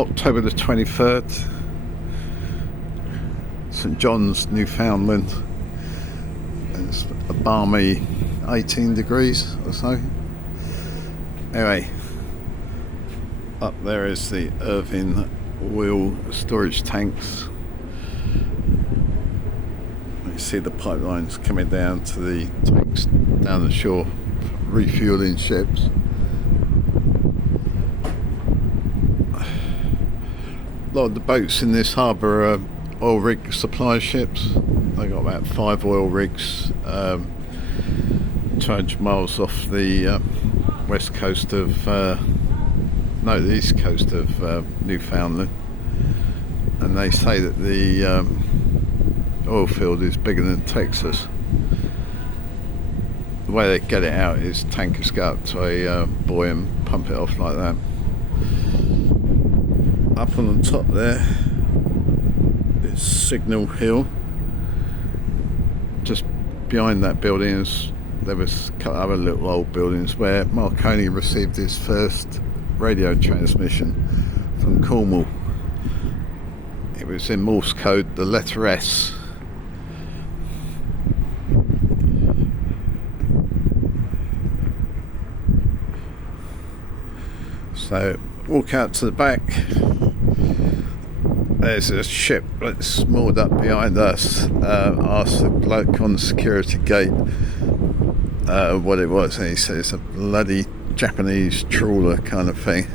October the 23rd, St John's, Newfoundland. It's a balmy 18 degrees or so. Anyway, up there is the Irving oil storage tanks. You see the pipelines coming down to the tanks down the shore, refueling ships. A lot of the boats in this harbour are oil rig supply ships. They got about 5 oil rigs, 200 miles off the west coast of, the east coast of Newfoundland. And they say that the oil field is bigger than Texas. The way they get it out is tankers go up to a buoy and pump it off like that. Up on the top there is Signal Hill. Just behind that building there was a couple of other little old buildings where Marconi received his first radio transmission from Cornwall. It was in Morse code, the letter S. So walk out to the back. There's a ship that's moored up behind us. Asked the bloke on the security gate what it was, and he said it's a bloody Japanese trawler kind of thing.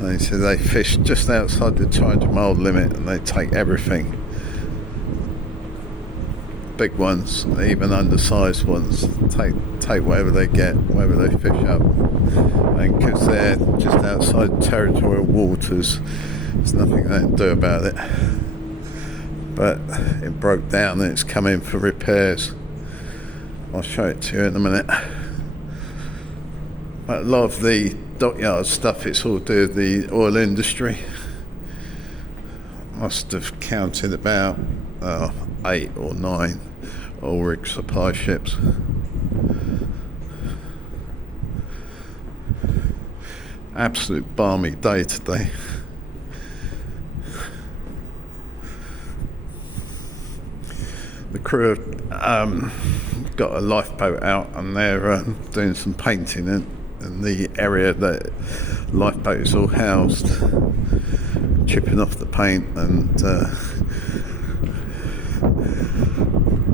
And he said they fish just outside the 200-mile limit and they take everything. Big ones, even undersized ones, take whatever they get, whatever they fish up. And because they're just outside territorial waters, there's nothing they can do about it. But it broke down and it's come in for repairs. I'll show it to you in a minute. But a lot of the dockyard stuff, it's all to do with the oil industry. Must have counted about 8 or 9 oil rig supply ships. Absolute balmy day today. The crew have got a lifeboat out and they're doing some painting in the area that lifeboat is all housed, chipping off the paint and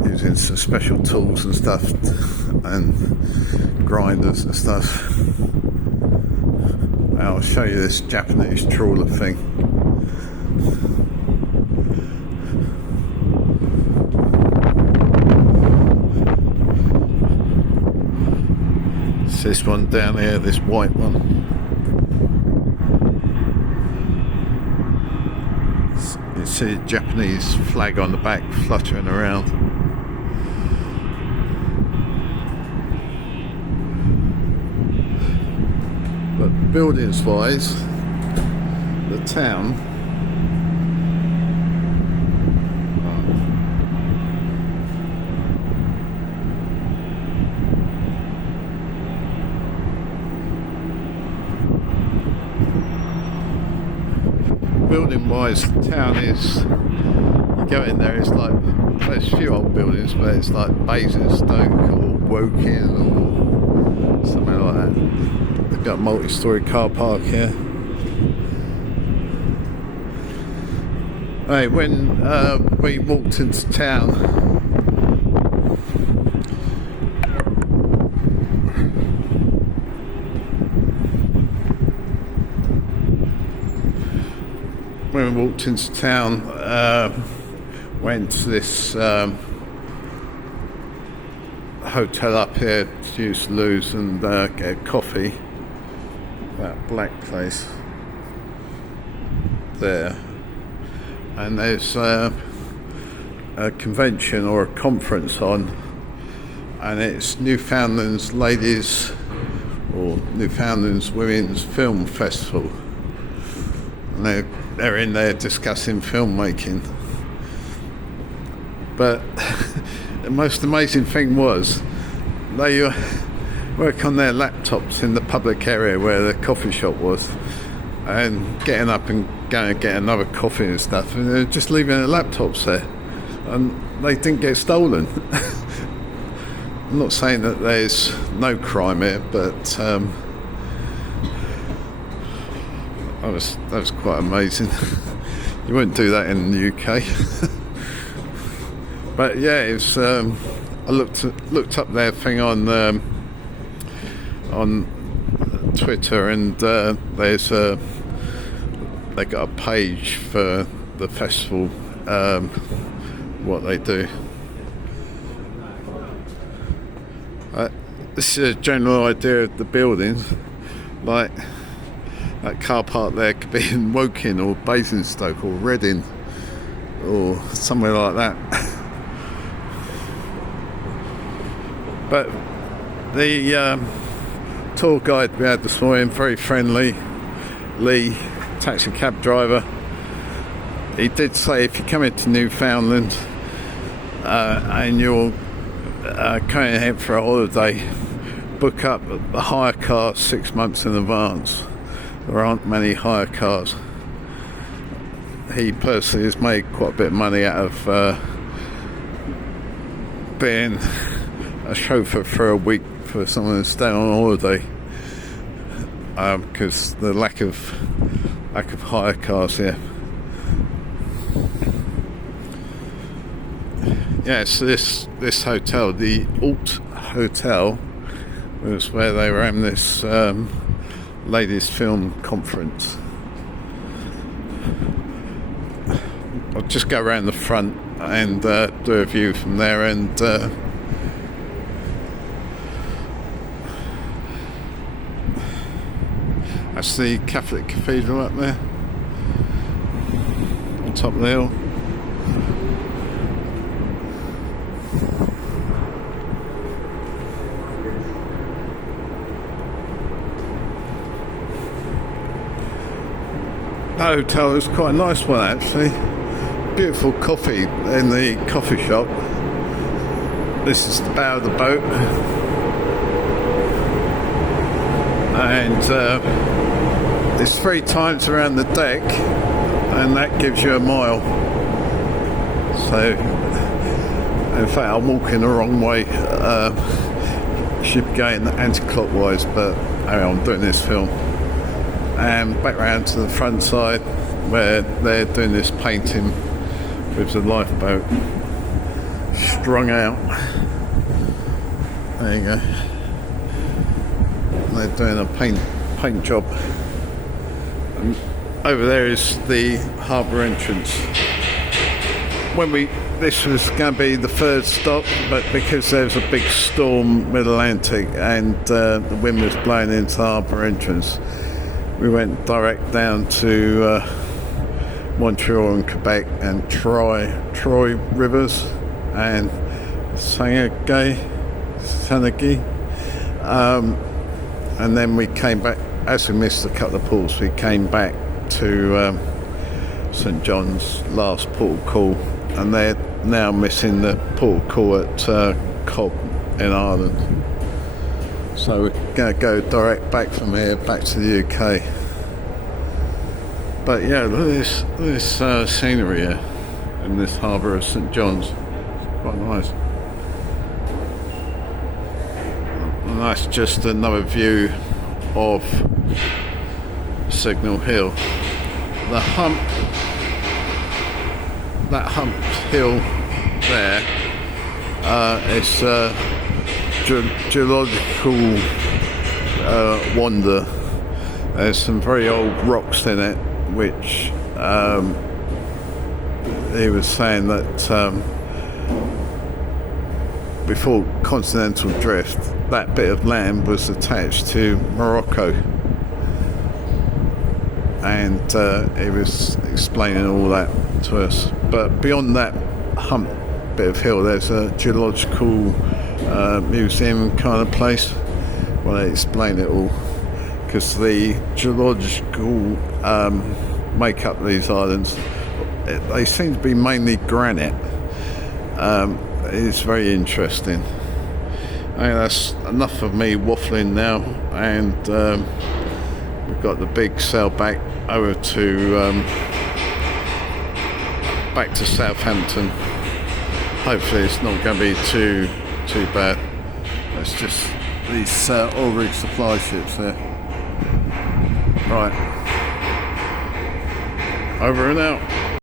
using some special tools and stuff and grinders and stuff. I'll show you this Japanese trawler thing. It's this one down here, this white one. You see a Japanese flag on the back fluttering around. But buildings wise, the town the town is, you go in there, it's like, there's a few old buildings, but it's like Basingstoke or Woking or something like that. They've got a multi-storey car park here. Hey, when we walked into town, went to this hotel up here to use Lou's and get a coffee. That black place there. And there's a convention or a conference on, and it's Newfoundland's Ladies or Newfoundland's Women's Film Festival. And they're in there discussing filmmaking. But the most amazing thing was they work on their laptops in the public area where the coffee shop was, and getting up and going to get another coffee and stuff, and they're just leaving their laptops there, and they didn't get stolen. I'm not saying that there's no crime here, but that was quite amazing. You wouldn't do that in the UK. But yeah, it's I looked up their thing on Twitter, and there's they got a page for the festival, what they do. This is a general idea of the buildings. Like, that car park there could be in Woking or Basingstoke or Reading or somewhere like that. But the tour guide we had this morning, very friendly, Lee, taxi cab driver, he did say if you come into Newfoundland and you're going ahead for a holiday, book up a hire car 6 months in advance. There aren't many hire cars. He personally has made quite a bit of money out of being a chauffeur for a week for someone who's staying on holiday, because the lack of hire cars here. Yes, this hotel, the Alt Hotel, was where they were having this ladies' film conference. I'll just go around the front and do a view from there, and that's the Catholic Cathedral up there on top of the hill. The hotel is quite a nice one, actually. Beautiful coffee in the coffee shop. This is the bow of the boat, and there's 3 times around the deck, and that gives you a mile. So, in fact, I'm walking the wrong way. Should be going anti-clockwise, but anyway, I'm doing this film. And back round to the front side where they're doing this painting with the lifeboat strung out. There you go. They're doing a paint job. And over there is the harbour entrance. This was going to be the 3rd stop, but because there was a big storm mid-Atlantic and the wind was blowing into the harbour entrance, we went direct down to Montreal and Quebec and Troy Rivers and Sanagui, and then we came back. As we missed a couple of ports, we came back to St John's last port of call, and they're now missing the port of call at Cobb in Ireland. So we're going to go direct back from here, back to the UK. But yeah, look at this scenery here in this harbour of St John's. It's quite nice. And that's just another view of Signal Hill. That humped hill there, it's geological wonder. There's some very old rocks in it, which he was saying that before continental drift, that bit of land was attached to Morocco, and he was explaining all that to us. But beyond that hump bit of hill, there's a geological museum kind of place where they explain it all, because the geological makeup of these islands, they seem to be mainly granite. It's very interesting. I think that's enough of me waffling now, and we've got the big sail back over to Southampton. Hopefully it's not going to be too bad. It's just these oil rig supply ships there. Right, over and out.